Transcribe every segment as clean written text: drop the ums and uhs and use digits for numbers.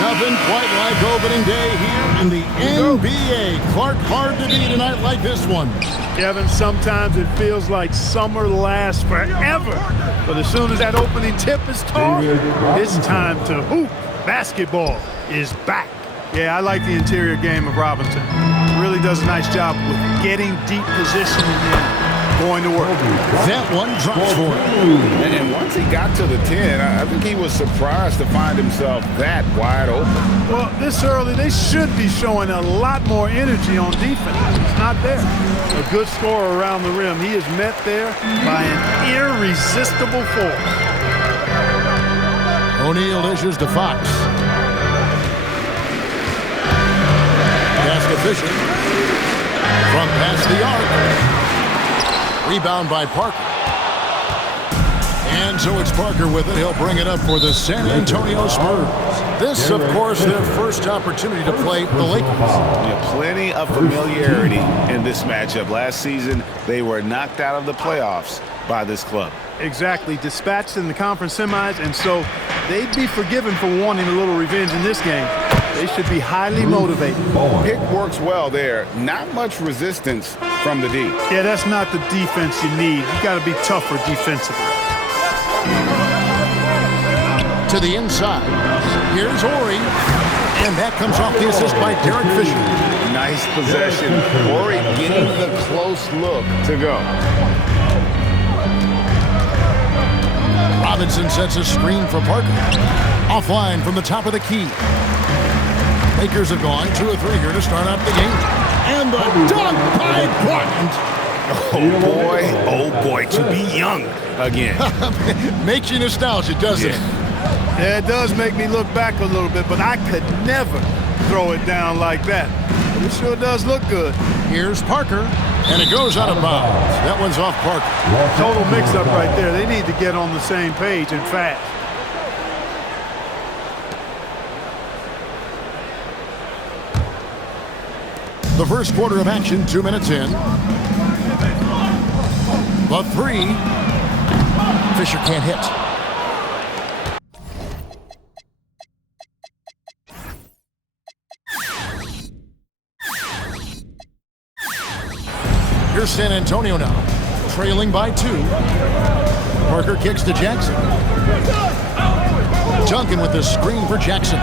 Nothing quite like opening day here in the NBA. Clark, hard to beat a night like this one. Kevin, sometimes it feels like summer lasts forever. But as soon as that opening tip is taught, it's time to hoop. Basketball is back. Yeah, I like the interior game of Robinson. Really does a nice job with getting deep position and then going to work. That one drops for him. And once he got to the 10, I think he was surprised to find himself that wide open. Well, this early, they should be showing a lot more energy on defense. It's not there. A good scorer around the rim. He is met there by an irresistible force. O'Neal dishes to Fox. Pass to Fisher. From past the arc. Rebound by Parker. And so it's Parker with it. He'll bring it up for the San Antonio Spurs. This, of course, their first opportunity to play the Lakers. Yeah, plenty of familiarity in this matchup. Last season, they were knocked out of the playoffs by this club. Exactly. Dispatched in the conference semis, and so they'd be forgiven for wanting a little revenge in this game. They should be highly motivated. Pick works well there. Not much resistance from the D. Yeah, that's not the defense you need. You got to be tougher defensively. To the inside. Here's Horry. And that comes off the assist by Derek Fisher. Nice possession. Horry getting the close look to go. Robinson sets a screen for Parker. Offline from the top of the key. Lakers have gone 2 or 3 here to start out the game. And the dunk by Bryant. Oh boy, to be young again. Makes you nostalgic, doesn't it? Yeah, it does make me look back a little bit, but I could never throw it down like that. But it sure does look good. Here's Parker, and it goes out of bounds. That one's off Parker. Total mix-up right there. They need to get on the same page and fast. The first quarter of action, 2 minutes in. The 3. Fisher can't hit. Here's San Antonio now, trailing by 2. Parker kicks to Jackson. Duncan with the screen for Jackson.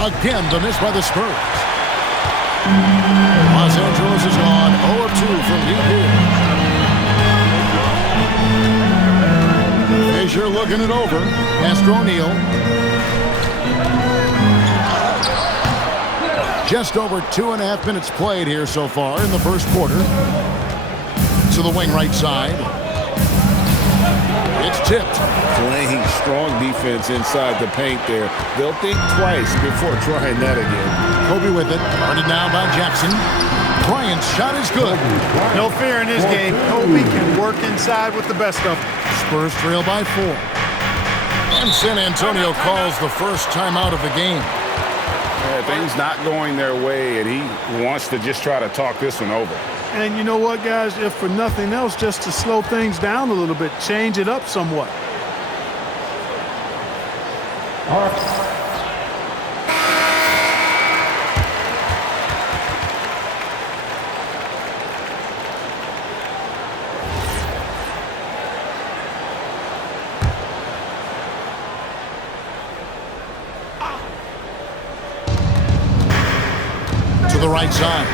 Again, the miss by the Spurs. Los Angeles is on 0 of 2 from deep here. Fisher looking it over. Pass to O'Neal. Just over 2.5 minutes played here so far in the first quarter. To the wing right side. It's tipped. Playing strong defense inside the paint there. They'll think twice before trying that again. Kobe with it. Guarded now by Jackson. Bryant's shot is good. No fear in this game. Kobe can work inside with the best of them. Spurs trail by 4. And San Antonio calls the first timeout of the game. Yeah, things not going their way, and he wants to just try to talk this one over. And you know what, guys? If for nothing else, just to slow things down a little bit, change it up somewhat. To the right side.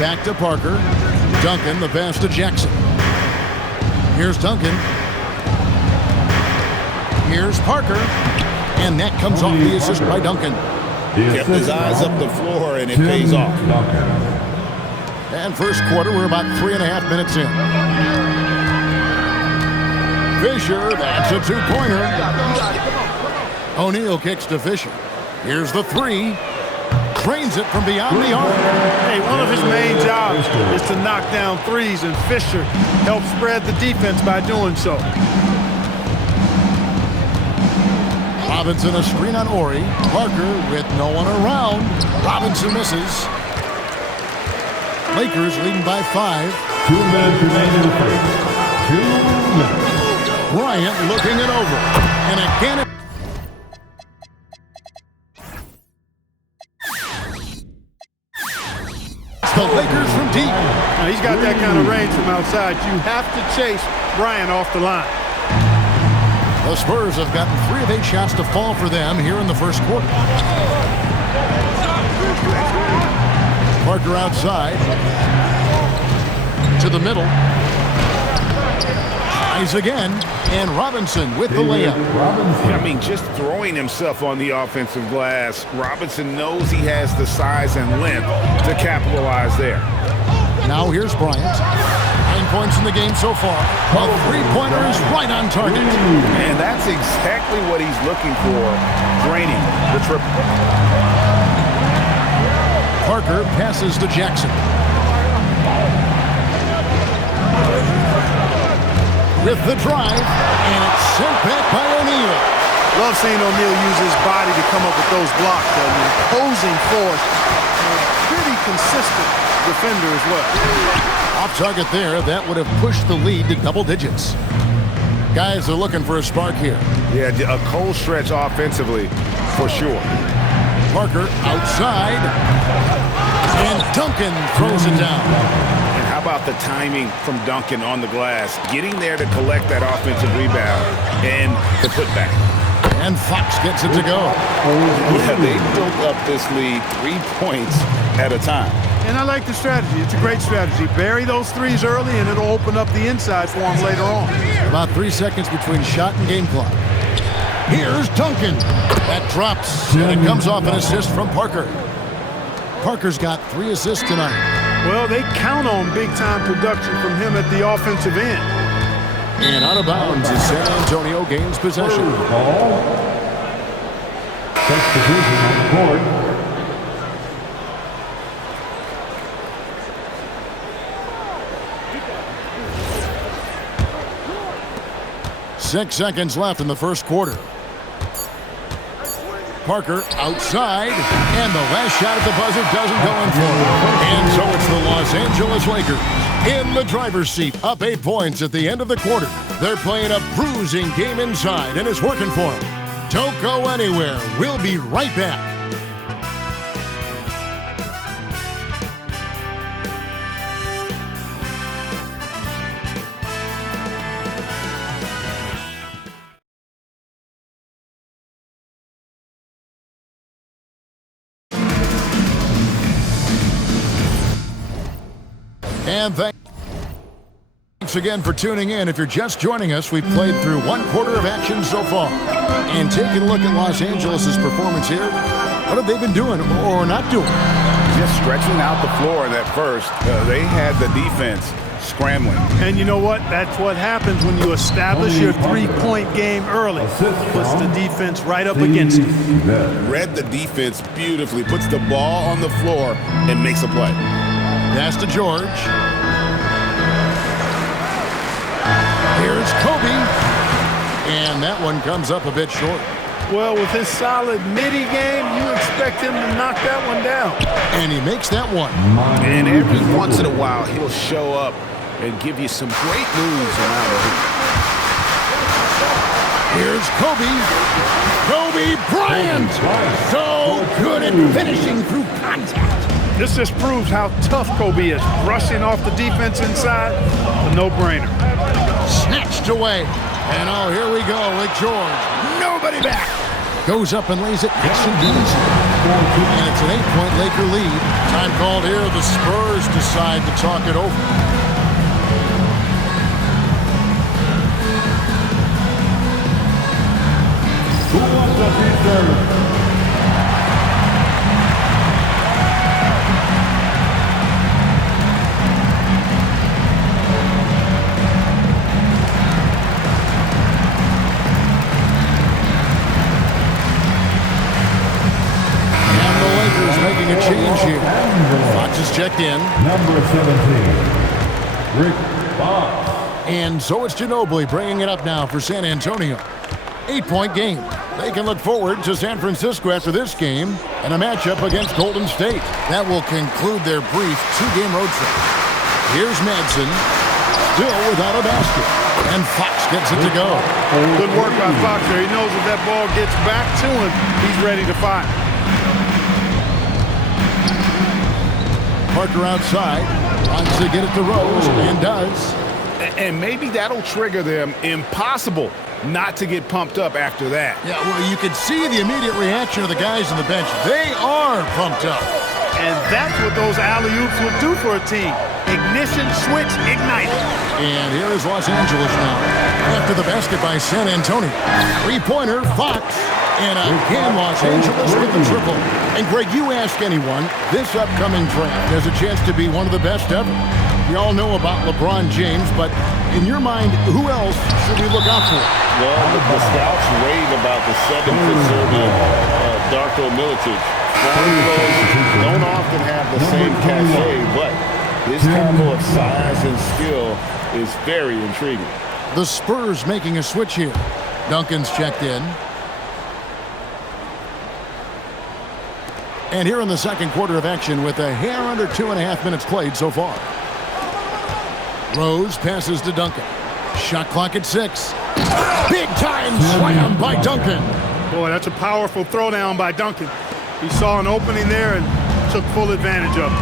Back to Parker. Duncan, the pass to Jackson. Here's Duncan. Here's Parker. And that comes off the assist by Duncan. Kept his eyes up the floor, and it pays off. And first quarter, we're about 3.5 minutes in. Fisher, that's a 2-pointer. O'Neal kicks to Fisher. Here's the 3. Drains it from beyond the arc. Hey, one of his main jobs is to knock down threes, and Fisher helps spread the defense by doing so. Robinson a screen on Horry. Parker with no one around. Robinson misses. Lakers leading by 5. 2 minutes remaining in the first. 2 minutes. Bryant looking it over. And again, the Lakers from deep. Now, he's got that kind of range from outside. You have to chase Bryant off the line. The Spurs have gotten 3 of 8 shots to fall for them here in the first quarter. Parker outside. To the middle. Tries again. And Robinson with the layup. I mean, just throwing himself on the offensive glass. Robinson knows he has the size and length to capitalize there. Now here's Bryant. 9 points in the game so far. A three-pointer is right on target. And that's exactly what he's looking for, draining the triple. Parker passes to Jackson. With the drive, and it's sent back by O'Neal. Love seeing O'Neal use his body to come up with those blocks. An imposing force. And a pretty consistent defender as well. Off target there, that would have pushed the lead to double digits. Guys are looking for a spark here. Yeah, a cold stretch offensively, for sure. Parker outside, and Duncan throws it down. And how about the timing from Duncan on the glass, getting there to collect that offensive rebound and the putback. And Fox gets it to go. Yeah, they built up this lead 3 points at a time. And I like the strategy. It's a great strategy. Bury those threes early, and it'll open up the inside for him later on. About 3 seconds between shot and game clock. Here's Duncan. That drops, and it comes off an assist from Parker. Parker's got 3 assists tonight. Well, they count on big-time production from him at the offensive end. And out of bounds as San Antonio gains possession. Substitution on the court. 6 seconds left in the first quarter. Parker outside, and the last shot at the buzzer doesn't go in for him. And so it's the Los Angeles Lakers in the driver's seat, up 8 points at the end of the quarter. They're playing a bruising game inside, and it's working for them. Don't go anywhere. We'll be right back. And thanks again for tuning in. If you're just joining us, we've played through 1 quarter of action so far. And taking a look at Los Angeles' performance here, what have they been doing or not doing? Just stretching out the floor in that first. They had the defense scrambling. And you know what? That's what happens when you establish your three-point game early. Puts the defense right up against it. Read the defense beautifully, puts the ball on the floor and makes a play. Pass to George. Here's Kobe. And that one comes up a bit short. Well, with his solid midi game, you expect him to knock that one down. And he makes that one. And every once in a while, he'll show up and give you some great moves around the hoop. Here's Kobe. Kobe Bryant. So good at finishing through contact. This just proves how tough Kobe is. Rushing off the defense inside, a no-brainer. Snatched away. And oh, here we go with George. Nobody back. Goes up and lays it nice and easy. And it's an 8-point Laker lead. Time called here. The Spurs decide to talk it over. Who wants to be served? Making a change here. Fox is checked in. Number 17, Rick Fox. And so it's Ginobili bringing it up now for San Antonio. 8-point game. They can look forward to San Francisco after this game and a matchup against Golden State. That will conclude their brief 2-game road trip. Here's Madsen, still without a basket. And Fox gets it to go. Good work by Fox there. He knows if that ball gets back to him, he's ready to fire. Parker outside. Wants to get it to Rose, and does. And maybe that'll trigger them. Impossible not to get pumped up after that. Yeah, well, you can see the immediate reaction of the guys on the bench. They are pumped up. And that's what those alley-oops will do for a team. Ignition, switch, ignite. And here is Los Angeles now. After the basket by San Antonio. Three-pointer, Fox. And again, Los Angeles with the triple. And Greg, you ask anyone, this upcoming draft has a chance to be one of the best ever. We all know about LeBron James, but in your mind, who else should we look out for? Well, the scouts rave about the 7-foot Serbian Darko Milicic. Don't often have the same cachet, but his combo of size and skill is very intriguing. The Spurs making a switch here. Duncan's checked in. And here in the second quarter of action with a hair under 2.5 minutes played so far. Rose passes to Duncan. Shot clock at 6. Big time slam by Duncan. Boy, that's a powerful throwdown by Duncan. He saw an opening there and took full advantage of it.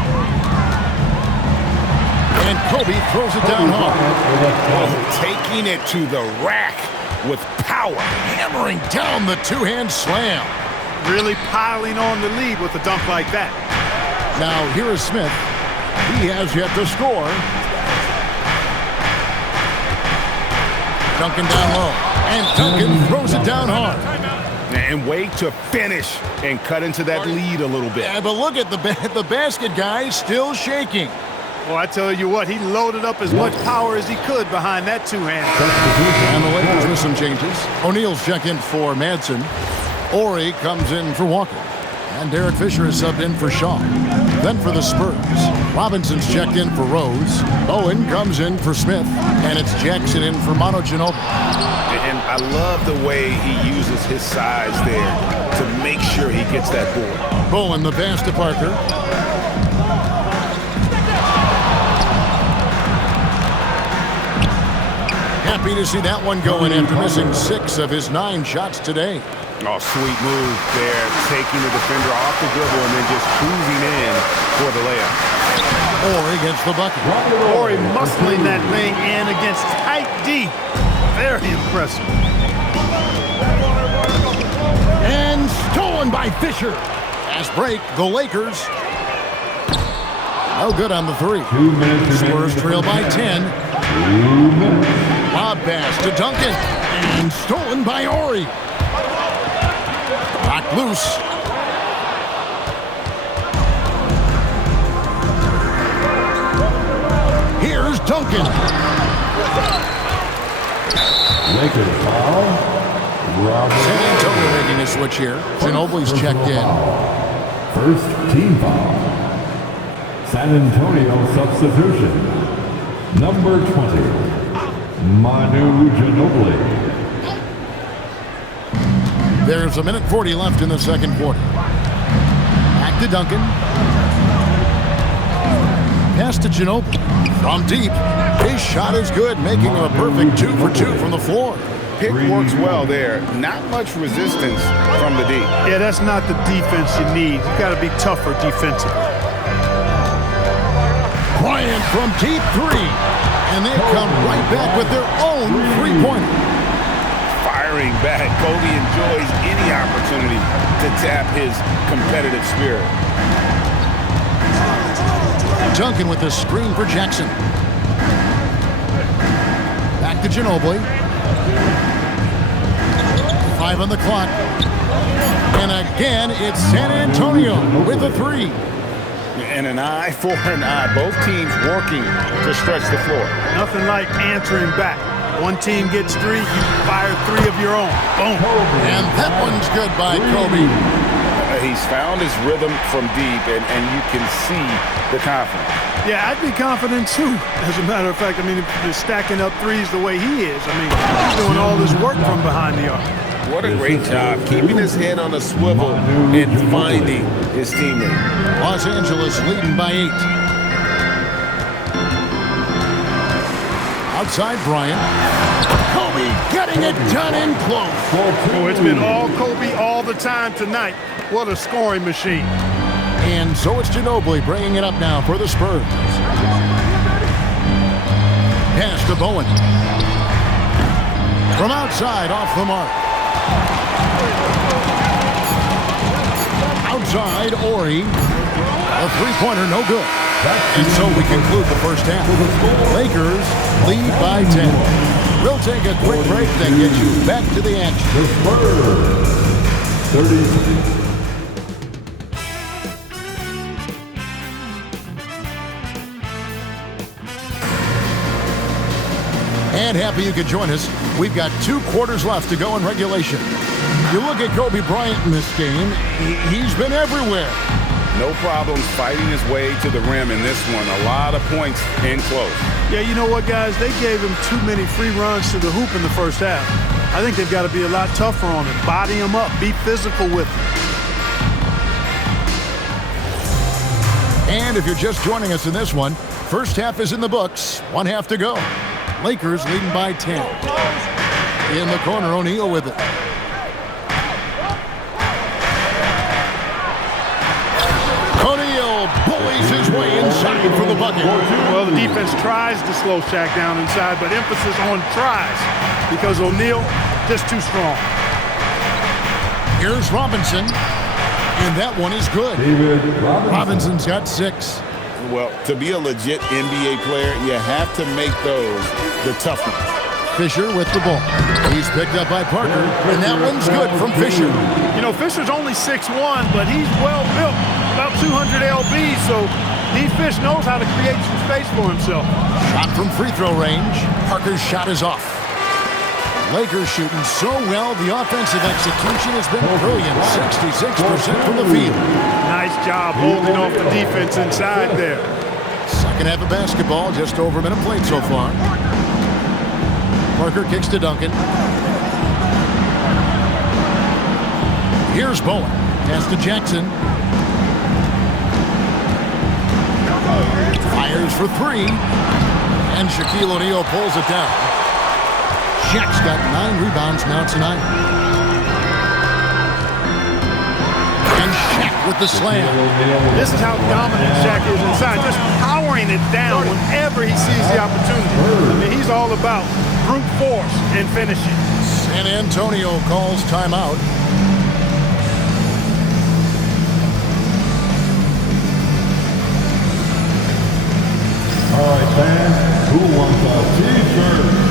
And Kobe throws it down hard. Oh, taking it to the rack with power. Hammering down the two-hand slam. Really piling on the lead with a dunk like that. Now here is Smith. He has yet to score. Duncan down low. And Duncan throws it down hard. And wait to finish and cut into that lead a little bit. Yeah, but look at the basket guy still shaking. Well, I tell you what, he loaded up as much power as he could behind that two-hand. And the Lakers with some changes. O'Neal's checked in for Madsen. Ori comes in for Walker. And Derek Fisher is subbed in for Shaw. Then for the Spurs, Robinson's checked in for Rose. Owen comes in for Smith. And it's Jackson in for Manu Ginobili. And I love the way he uses his size there to make sure he gets that board. Bowen the pass to Parker. Happy to see that one going after missing 6 of his 9 shots today. Oh, sweet move there, taking the defender off the dribble and then just cruising in for the layup. Ori gets the bucket. Ori muscling that thing in against tight D. Very impressive. And stolen by Fisher. Fast break, the Lakers. No good on the 3. Spurs trail by 10. Lob pass to Duncan. And stolen by Ori. Knocked loose. Here's Duncan. Lakers foul. San Antonio making a switch here. Ginobili's checked in. First team foul. San Antonio substitution. Number 20, Manu Ginobili. There's 1:40 left in the second quarter. Back to Duncan. Pass to Ginobili. From deep. His shot is good, making him a perfect 2 for 2 from the floor. Pick works well there. Not much resistance from the D. Yeah, that's not the defense you need. You got to be tougher defensively. Bryant from deep 3. And they come right back with their own three-pointer. Firing back. Kobe enjoys any opportunity to tap his competitive spirit. Duncan with the screen for Jackson. Back to Ginobili. 5 on the clock. And again, it's San Antonio with a 3. And an eye for an eye. Both teams working to stretch the floor. Nothing like answering back. One team gets 3, you fire 3 of your own. Boom. And that one's good by Kobe. He's found his rhythm from deep, and you can see the confidence. Yeah, I'd be confident too. As a matter of fact, I mean, if you're stacking up 3s the way he is, I mean, he's doing all this work from behind the arc. What a great job keeping his head on a swivel and finding his teammate. Los Angeles leading by 8. Outside Bryant. Kobe getting it done in close. Oh, it's been all Kobe all the time tonight. What a scoring machine. And so it's Ginobili bringing it up now for the Spurs. Pass to Bowen. From outside, off the mark. Outside, Ori. A three-pointer, no good. And so we conclude the first half. Lakers lead by 10. We'll take a quick break, then get you back to the action. The Spurs, 30. And happy you could join us. We've got 2 quarters left to go in regulation. You look at Kobe Bryant in this game, he's been everywhere. No problems fighting his way to the rim in this one. A lot of points in close. Yeah, you know what, guys? They gave him too many free runs to the hoop in the first half. I think they've got to be a lot tougher on him. Body him up. Be physical with him. And if you're just joining us in this one, first half is in the books. 1 half to go. Lakers leading by 10. In the corner, O'Neal with it. O'Neal bullies his way inside for the bucket. Well, the defense tries to slow Shaq down inside, but emphasis on tries because O'Neal just too strong. Here's Robinson, and that one is good. Robinson's got 6. Well, to be a legit NBA player, you have to make those the tough ones. Fisher with the ball. He's picked up by Parker, and that one's good from Fisher. You know, Fisher's only 6'1", but he's well built, about 200 lb, so Fish knows how to create some space for himself. Shot from free throw range. Parker's shot is off. Lakers shooting so well, the offensive execution has been brilliant. 66% from the field. Nice job holding off the defense inside there. Second half of basketball, just over a minute played so far. Parker kicks to Duncan. Here's Bowen. Pass to Jackson. Fires for 3. And Shaquille O'Neal pulls it down. Shaq's got 9 rebounds now tonight. And Shaq with the slam. This is how dominant Shaq is inside, just powering it down whenever he sees the opportunity. I mean, he's all about brute force and finishing. San Antonio calls timeout. All right, fans, who wants a T-shirt?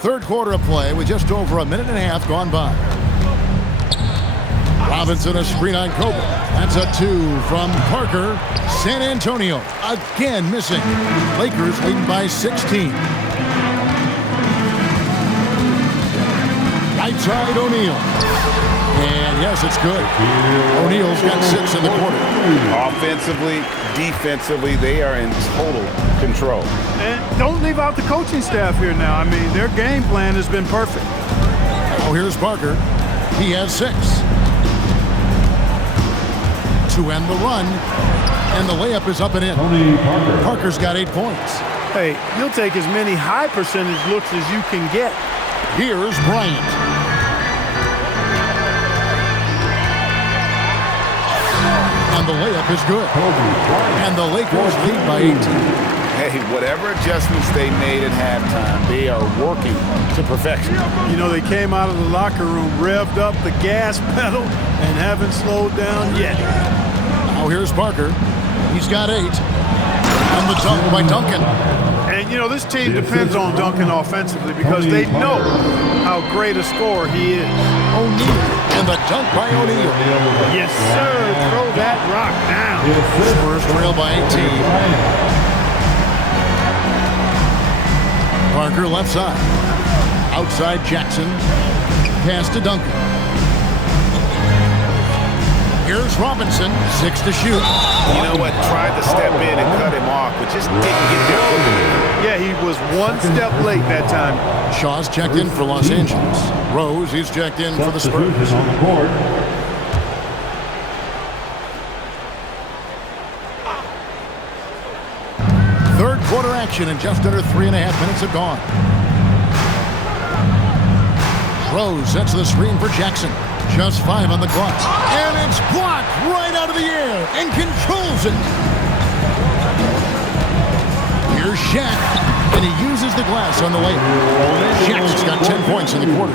Third quarter of play with just over a minute and a half gone by. Robinson a screen on Kobe. That's a 2 from Parker. San Antonio again missing. Lakers leading by 16. Right side O'Neal. And yes, it's good. O'Neal's got 6 in the quarter. Offensively, defensively, they are in total control. And don't leave out the coaching staff here now. I mean, their game plan has been perfect. Oh, here's Parker. He has 6. To end the run. And the layup is up and in. Parker's got 8 points. Hey, you'll take as many high percentage looks as you can get. Here's Bryant. And the layup is good. And the Lakers lead by 18. Hey, whatever adjustments they made at halftime, they are working to perfection. You know, they came out of the locker room, revved up the gas pedal, and haven't slowed down yet. Now here's Parker. He's got 8. And the dunk by Duncan. And, you know, this team depends on Duncan offensively because they know how great a scorer he is. O'Neal. And the dunk by O'Neal. Yes, sir. Throw that rock down. now. Spurs trail by 18. Parker left side. Outside Jackson. Pass to Duncan. Here's Robinson, 6 to shoot. You know what? Tried to step in and cut him off, but just didn't get there quickly. Yeah, he was one step late that time. Shaw's checked in for Los Angeles. Rose, he's checked in for the Spurs. Substitution on the court. Third quarter action and just under 3.5 minutes have gone. Rose sets the screen for Jackson. Just 5 on the clock. And it's blocked right out of the air and controls it. Here's Shaq, and he uses the glass on the layup. Shaq's got 10 points in the quarter.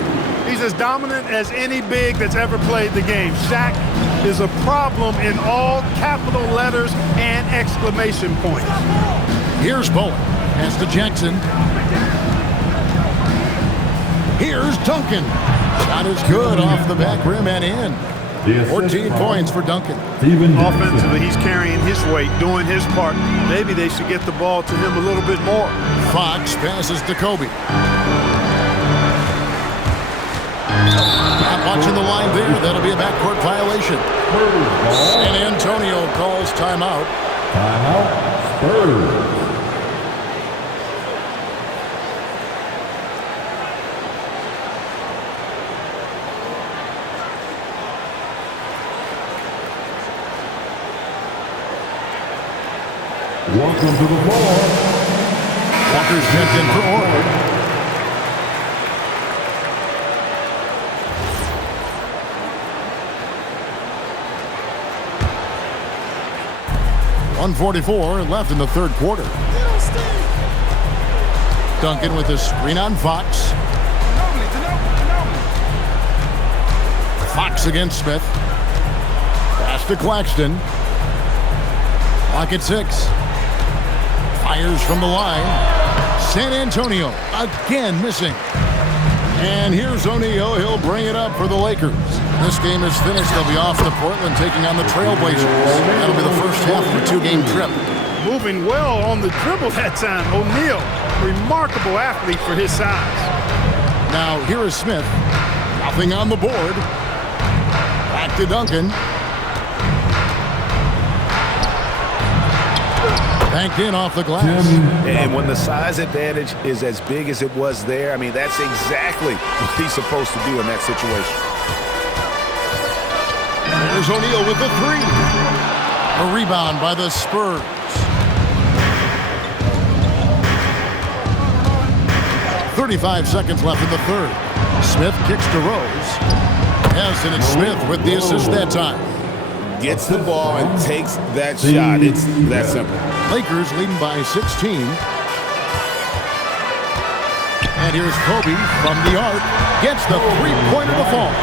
He's as dominant as any big that's ever played the game. Shaq is a problem in all capital letters and exclamation points. Here's Bowen. Pass to Jackson. Here's Duncan. Shot is good off the back rim and in. 14 points for Duncan. Offensively, he's carrying his weight, doing his part. Maybe they should get the ball to him a little bit more. Fox passes to Kobe. Not watching the line there. That'll be a backcourt violation. San Antonio calls timeout. Timeout, Spurs. Welcome to the floor. Walker's checked in for Orr. .144 left in the third quarter. Duncan with a screen on Fox. Fox against Smith. Pass to Claxton. Clock at 6. Fires from the line. San Antonio again missing. And here's O'Neal. He'll bring it up for the Lakers. This game is finished. They'll be off to Portland, taking on the Trailblazers. That'll be the first half of a 2-game trip. Moving well on the dribble that time. O'Neal, remarkable athlete for his size. Now here is Smith. Nothing on the board. Back to Duncan. Banked in off the glass. And when the size advantage is as big as it was there, I mean, that's exactly what he's supposed to do in that situation. There's O'Neal with the 3. A rebound by the Spurs. .35 seconds left in the third. Smith kicks to Rose. Yes, and it's Smith with the assist that time. Gets the ball and takes that shot. It's that simple. Lakers leading by 16. And here's Kobe from the arc. Gets the three-pointer to fall.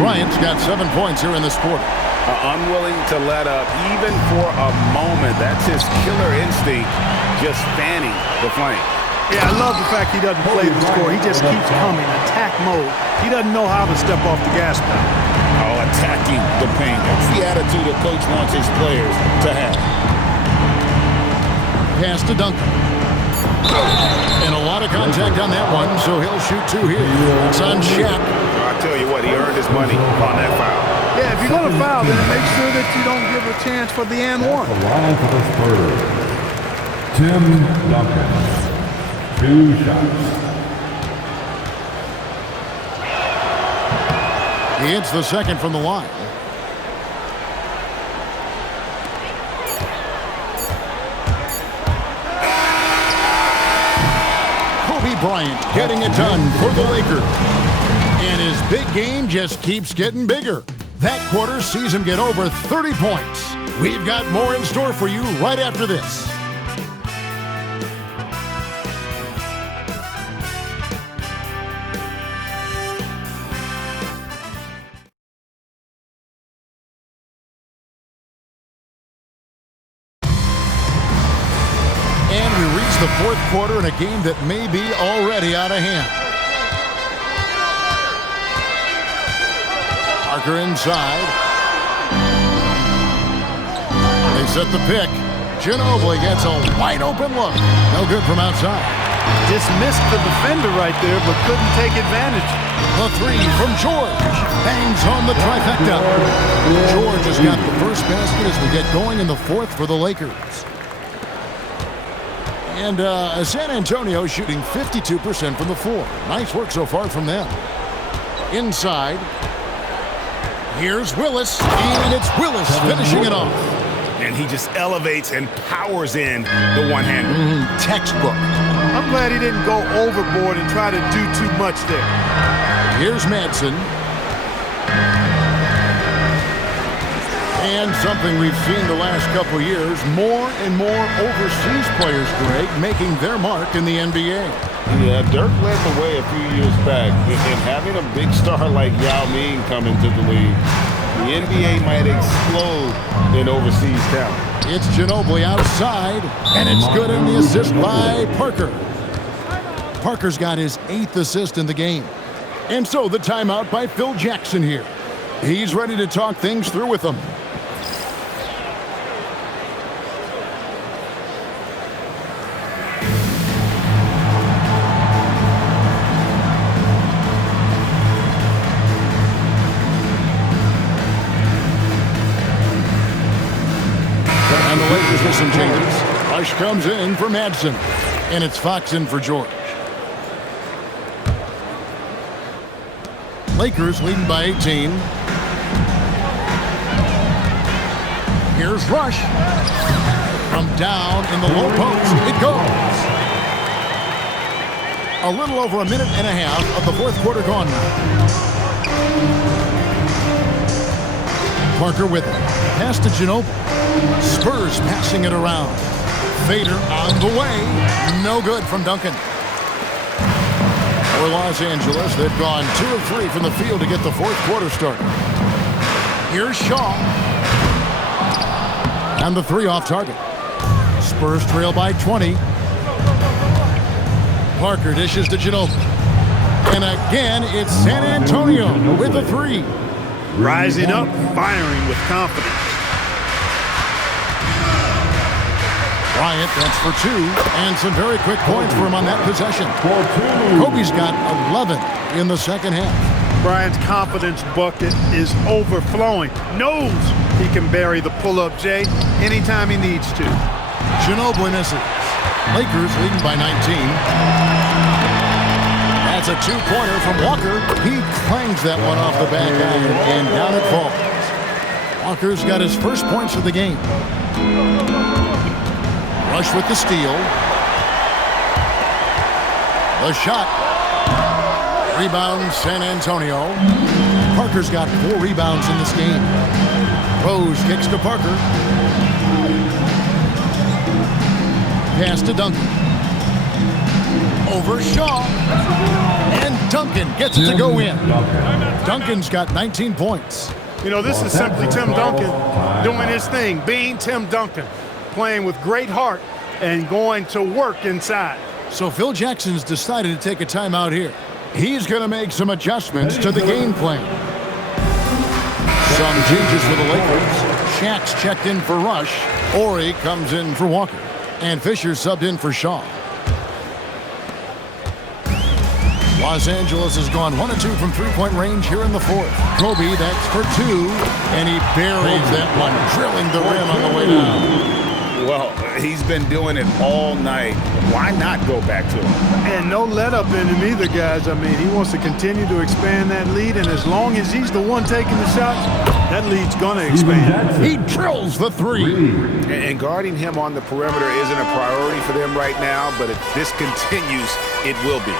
Bryant's got 7 points here in this quarter. Unwilling to let up even for a moment. That's his killer instinct, just fanning the flame. Yeah, I love the fact he doesn't play the score. He just keeps coming, attack mode. He doesn't know how to step off the gas pedal. Oh, attacking the paint. That's the attitude a coach wants his players to have. Pass to Duncan. And a lot of contact on that one, so he'll shoot 2 here. It's on Shaq. I tell you what, he earned his money on that foul. Yeah, if you're going to foul, then make sure that you don't give a chance for the and one. The line for the Spurs. Tim Duncan. 2 shots. He hits the second from the line. Kobe Bryant getting it done for the Lakers. And his big game just keeps getting bigger. That quarter sees him get over 30 points. We've got more in store for you right after this. And we reach the fourth quarter in a game that may be already out of hand. Parker inside. set the pick. Ginobili gets a wide-open look. No good from outside. Just missed the defender right there, but couldn't take advantage. The three from George. Bangs on the trifecta. George has got the first basket as we get going in the fourth for the Lakers. And San Antonio shooting 52% from the floor. Nice work so far from them. Inside. Here's Willis. And it's Willis finishing it off. And he just elevates and powers in the one-hander. Textbook. I'm glad he didn't go overboard and try to do too much there. Here's Madsen. And something we've seen the last couple years, more and more overseas players, Greg, making their mark in the NBA. Yeah, Dirk led the way a few years back. And having a big star like Yao Ming come into the league, the NBA might explode in overseas talent. It's Ginobili outside, and it's good in the assist by Parker. Parker's got his 8th assist in the game. And so the timeout by Phil Jackson here. He's ready to talk things through with them. And the Lakers with some changes. Rush comes in for Madsen. And it's Fox in for George. Lakers leading by 18. Here's Rush. From down in the low post, it goes. A little over a minute and a half of the fourth quarter gone now. Parker with it. Pass to Ginobili. Spurs passing it around. Fader on the way. No good from Duncan. For Los Angeles, they've gone 2 of 3 from the field to get the fourth quarter started. Here's Shaw. And the 3 off target. Spurs trail by 20. Parker dishes to Ginobili. And again, it's San Antonio with a 3. Rising up, firing with confidence. Bryant, that's for 2, and some very quick points for him on that possession. Kobe's got 11 in the second half. Bryant's confidence bucket is overflowing. Knows he can bury the pull-up J anytime he needs to. Ginobili misses. Lakers leading by 19. That's a 2-pointer from Walker. He clangs that one off the back iron, and down it falls. Walker's got his first points of the game. Rush with the steal. The shot. Rebound, San Antonio. Parker's got 4 rebounds in this game. Rose kicks to Parker. Pass to Duncan. Over Shaw. And Duncan gets it to go in. Duncan's got 19 points. You know, this is simply Tim Duncan doing his thing, being Tim Duncan, playing with great heart and going to work inside. So Phil Jackson's decided to take a timeout here. He's going to make some adjustments to the game plan. Some changes for the Lakers. Shaq's checked in for Rush. Ori comes in for Walker. And Fisher subbed in for Shaw. Los Angeles has gone 1 of 2 from three-point range here in the fourth. Kobe, that's for 2, and he buries that one, drilling the rim on the way down. Well, he's been doing it all night. Why not go back to him? And no let-up in him either, guys. I mean, he wants to continue to expand that lead, and as long as he's the one taking the shots, that lead's going to expand. He drills the 3. And guarding him on the perimeter isn't a priority for them right now, but if this continues, it will be.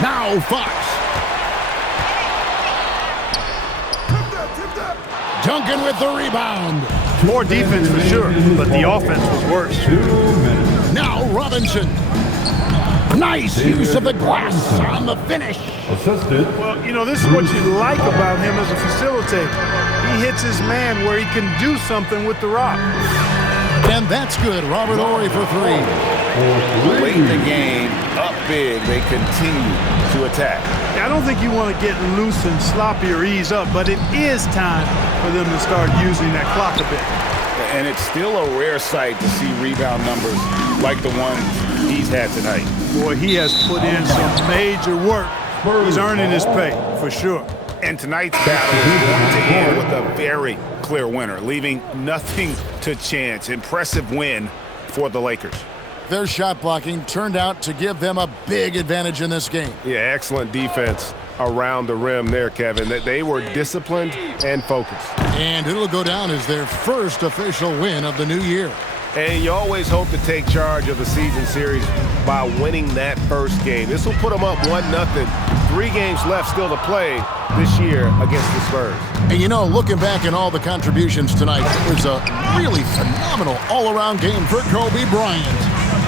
Now Fox. Duncan with the rebound. More defense for sure, but the offense was worse. Now Robinson. Nice use of the glass on the finish. Assisted. Well, you know, this is what you like about him as a facilitator. He hits his man where he can do something with the rock. And that's good. Robert Horry for 3. Late in the game, up big, they continue to attack. I don't think you want to get loose and sloppy or ease up, but it is time for them to start using that clock a bit. And it's still a rare sight to see rebound numbers like the ones he's had tonight. Boy, he has put in some major work. He's earning his pay, for sure. And tonight's battle is going to end with a very clear winner, leaving nothing to chance. Impressive win for the Lakers. Their shot blocking turned out to give them a big advantage in this game. Yeah, excellent defense around the rim there, Kevin. They were disciplined and focused. And it'll go down as their first official win of the new year. And you always hope to take charge of the season series by winning that first game. This will put them up 1-0. 3 games left still to play this year against the Spurs. And you know, looking back at all the contributions tonight, it was a really phenomenal all-around game for Kobe Bryant.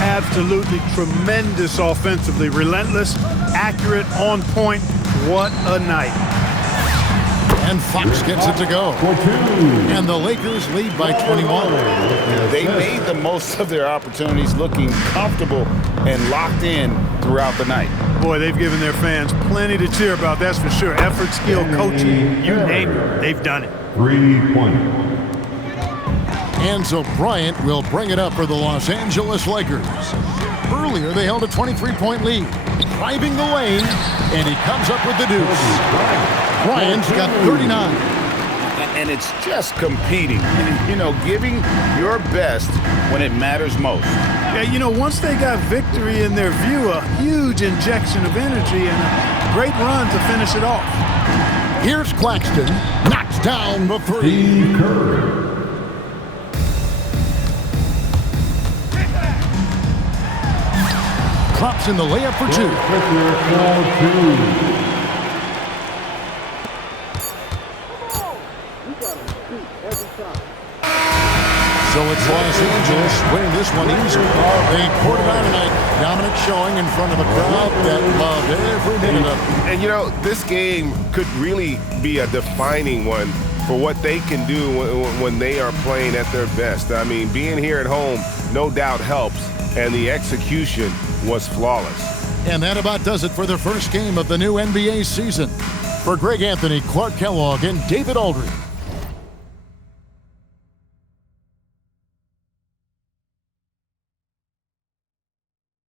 Absolutely tremendous offensively. Relentless, accurate, on point. What a night. And Fox gets it to go. And the Lakers lead by 21. They made the most of their opportunities, looking comfortable and locked in throughout the night. Boy, they've given their fans plenty to cheer about, that's for sure. Effort, skill, coaching, you name it, they've done it. 3-point. And so Bryant will bring it up for the Los Angeles Lakers. Earlier, they held a 23-point lead, driving the lane, and he comes up with the deuce. Bryant's got 39. And it's just competing, you know, giving your best when it matters most. Yeah, you know, once they got victory in their view, a huge injection of energy and a great run to finish it off. Here's Claxton, knocks down the three. Steve Kerr. Drops in the layup for 2. So it's Los Angeles winning this one easily. They poured it on tonight. Dominant showing in front of a crowd that loved every minute of it. And, you know, this game could really be a defining one for what they can do when they are playing at their best. I mean, being here at home no doubt helps, and the execution was flawless. And that about does it for the first game of the new NBA season. For Greg Anthony, Clark Kellogg, and David Aldridge,